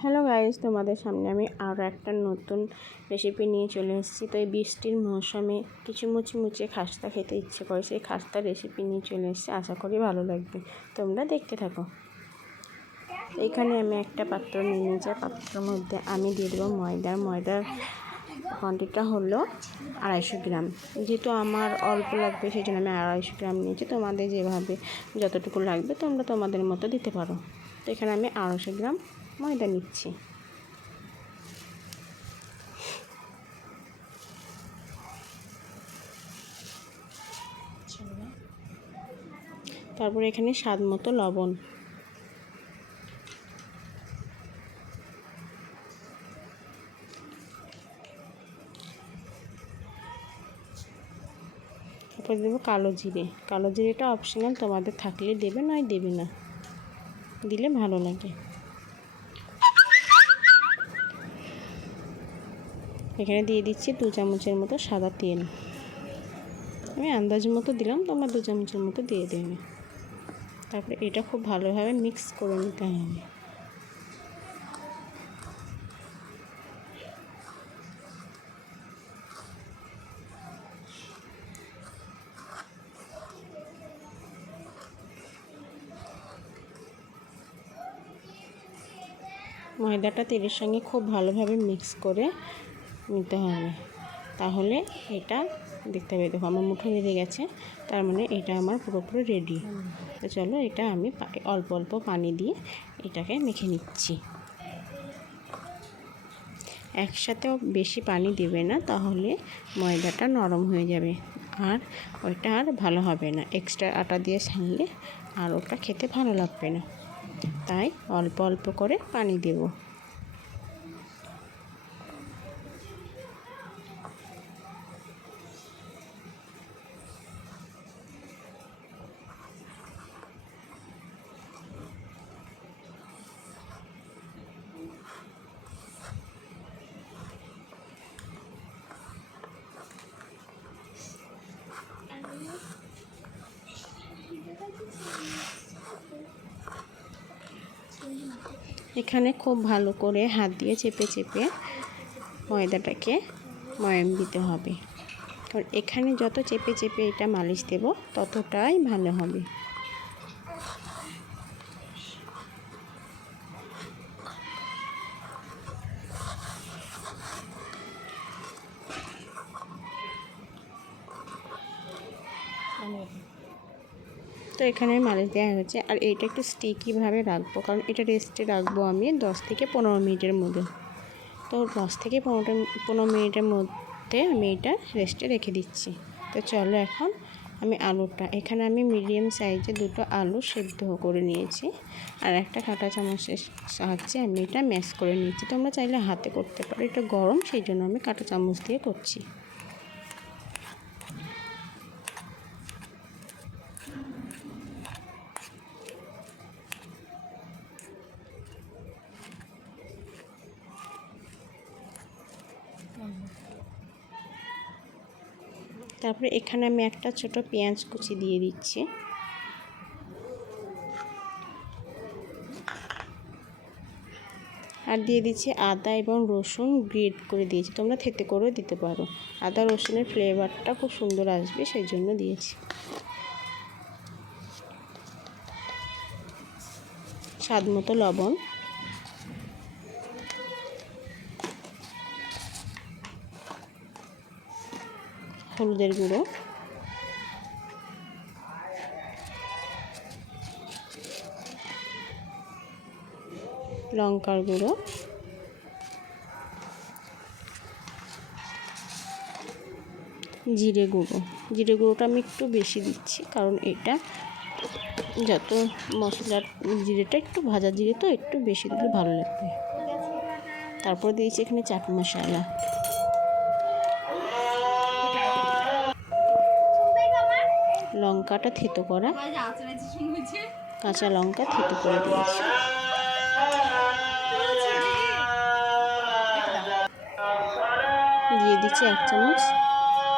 Hello guys, তোমাদের সামনে আমি আরও একটা নতুন রেসিপি নিয়ে চলে এসেছি। তো এই বৃষ্টির মৌসুমে কিছু মুচমুচে খাস্তা খেতে ইচ্ছে করে, সেই খাস্তা রেসিপি নিয়ে চলে এসেছি। আশা করি ভালো লাগবে, তোমরা দেখতে থাকো। এখানে আমি একটা পাত্র নিয়ে নিয়েছি। পাত্রের মধ্যে আমি দিয়ে দেবো ময়দার কোয়ান্টিটিটা হলো 250 গ্রাম। যেহেতু আমার অল্প লাগবে সেই জন্য আমি 250 গ্রাম নিয়েছি। তোমাদের যেভাবে যতটুকু লাগবে তোমরা তোমাদের মতো দিতে পারো। তো এখানে আমি 250 গ্রাম ময়দা নিচ্ছি। তারপরে এখানে স্বাদ মতো লবণ, তারপরে দেবো কালো জিরেটা অপশনাল, তোমাদের থাকলে দেবে, নয় দেবে না, দিলে ভালো লাগে। এখানে দিয়ে দিচ্ছি 2 চামচের মতো সাদা তেল। আমি আন্দাজ মতো দিলাম, তোমরা 2 চামচের মতো দিয়ে দেবে। তারপরে এটা খুব ভালোভাবে মিক্স করে নিতে হবে। ময়দাটা তেলের সঙ্গে খুব ভালোভাবে মিক্স করে নিতে হবে, তাহলে এটা দেখতে হবে। দেখো আমার মুঠো বেঁধে গেছে, তার মানে এটা আমার পুরোপুরি রেডি। তো চলো এটা আমি অল্প অল্প পানি দিয়ে এটাকে মেখে নিচ্ছি। একসাথেও বেশি পানি দেবে না, তাহলে ময়দাটা নরম হয়ে যাবে আর ওইটা আর ভালো হবে না। এক্সট্রা আটা দিয়ে ছানলে আর ওটা খেতে ভালো লাগবে না, তাই অল্প অল্প করে পানি দেব। এখানে খুব ভালো করে হাত দিয়ে চেপে চেপে ময়দাটাকে ময়াম দিতে হবে, কারণ এখানে যত চেপে চেপে এটা মালিশ দেব ততটাই ভালো হবে। তো এখানে মালিশ দেওয়া হয়েছে, আর এইটা একটু স্টিকিভাবে রাখবো, কারণ এটা রেস্টে রাখবো আমি 10 থেকে 15 মিনিটের মধ্যে। তো 10 থেকে 15 মিনিটের মধ্যে আমি এটা রেস্টে রেখে দিচ্ছি। তো চলো এখন আমি এখানে আমি মিডিয়াম সাইজে 2টো আলু সেদ্ধ করে নিয়েছি, আর একটা কাঁটা চামচের সাহায্যে আমি এটা ম্যাশ করে নিয়েছি। তোমরা চাইলে হাতে করতে পারো, এটা গরম সেই জন্য আমি কাঁটা চামচ দিয়ে করছি। তারপরে এখানে আমি একটা ছোট পেঁয়াজ কুচি দিয়ে দিচ্ছি, আর দিয়ে দিচ্ছি আদা এবং রসুন গ্রেট করে দিয়েছি। তোমরা থেতে করেও দিতে পারো, আদা রসুনের ফ্লেভারটা খুব সুন্দর আসবে সেই জন্য দিয়েছি। স্বাদ মতো লবণ, হলুদের গুঁড়ো, লঙ্কার গুঁড়ো, জিরে গুঁড়োটা আমি একটু বেশি দিচ্ছি, কারণ এটা যত মশলার জিরেটা একটু ভাজা জিরে, তো একটু বেশি দিলে ভালো লাগবে। তারপর দিয়েছি এখানে চাট মশলা, লঙ্কাটা থেতো করা, কাঁচা লঙ্কা থেতো করে দিয়েছি। দিয়ে দিচ্ছি 1 চামচ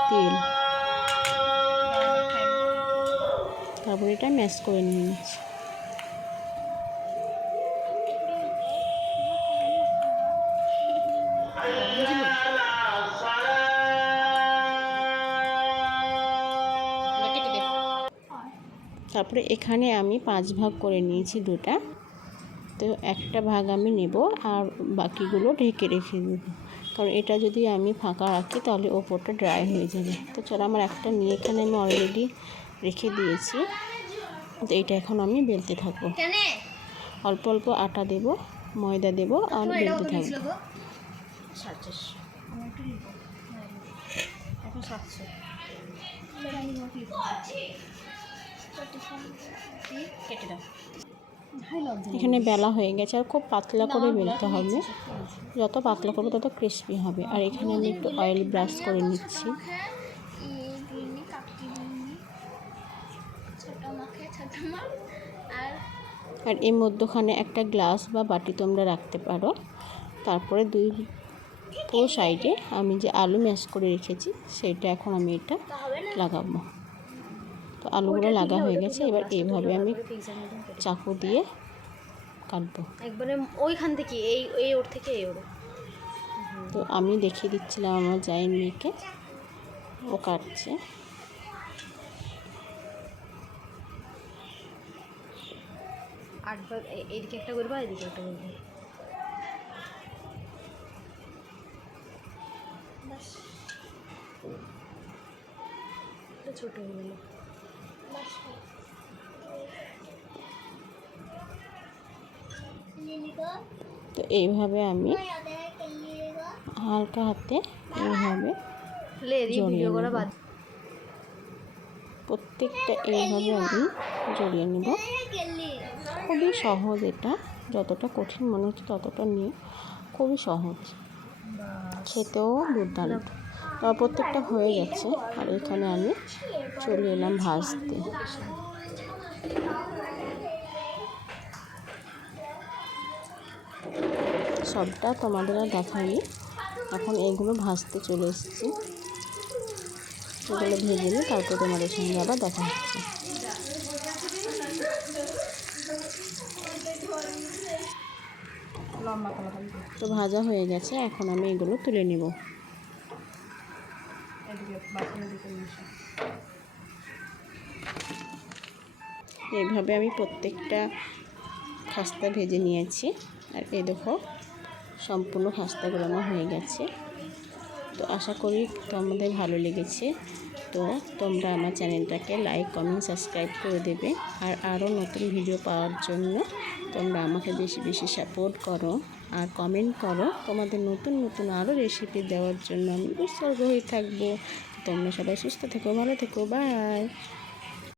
তেল, তারপর এটা ম্যাশ করে নিয়েছি। তারপরে এখানে আমি 5 ভাগ করে নিয়েছি দুটা, তো একটা ভাগ আমি নেব আর বাকিগুলো ঢেকে রেখে দেব, কারণ এটা যদি আমি ফাঁকা রাখি তাহলে ওপরটা ড্রাই হয়ে যাবে। তো চলো আমার একটা নিয়ে এখানে আমি অলরেডি রেখে দিয়েছি, তো এটা এখন আমি বেলতে থাকবো। অল্প অল্প আটা দেব, ময়দা দেব আর বেলতে থাকবো। এখানে বেলা হয়ে গেছে, আর খুব পাতলা করে বেলতে হবে, যত পাতলা করবে তত ক্রিস্পি হবে। আর এখানে আমি একটু অয়েল ব্রাশ করে নিচ্ছি। আর এর মধ্যখানে একটা গ্লাস বা বাটি তোমরা রাখতে পারো। তারপরে দুই সাইডে আমি যে আলু ম্যাশ করে রেখেছি সেটা এখন আমি এটা লাগাবো। তো আলুগুলো লাগা হয়ে গেছে, এবার এইভাবে আমি চাকু দিয়ে কাটবো একবারে ওইখান থেকে এই ওর থেকে এই ওর। তো আমি দেখিয়ে দিচ্ছিলাম আমার জায়ের মেয়েকে, ও কাটছে। আটবার এইদিকে একটা করবো, এদিকে একটা করবো। ছোট হয়ে গেল। তো এইভাবে আমি হালকা হাতে এইভাবে জড়িয়ে নেব, প্রত্যেকটা এইভাবে আমি জড়িয়ে নেব। খুবই সহজ এটা, যতটা কঠিন মনে হচ্ছে ততটা নিয়ে খুবই সহজ, খেতেও দুর্দান্ত। প্রত্যেকটা হয়ে গেছে, আর এখানে আমি চলে এলাম ভাজতে। সবটা তোমাদের আর দেখাইনি, এখন এগুলো ভাজতে চলে এসেছি। এগুলো ভেজে নিই, তারপর তোমাদের সঙ্গে আবার দেখা হচ্ছে। তো ভাজা হয়ে গেছে, এখন আমি এগুলো তুলে নেব। এইভাবে আমি প্রত্যেকটা খাস্তা ভেজে নিয়েছি, আর এই দেখো সম্পূর্ণ খাস্তাগুলো আমার হয়ে গেছে। তো আশা করি তোমাদের ভালো লেগেছে। তো তোমরা আমার চ্যানেলটাকে লাইক, কমেন্ট, সাবস্ক্রাইব করে দেবে। আর আরও নতুন ভিডিও পাওয়ার জন্য তোমরা আমাকে বেশি বেশি সাপোর্ট করো আর কমেন্ট করো। তোমাদের নতুন নতুন আরও রেসিপি দেওয়ার জন্য আমি উৎসর্গ হয়ে থাকবো। তোমরা সবাই সুস্থ থেকো, ভালো থেকো, বাই।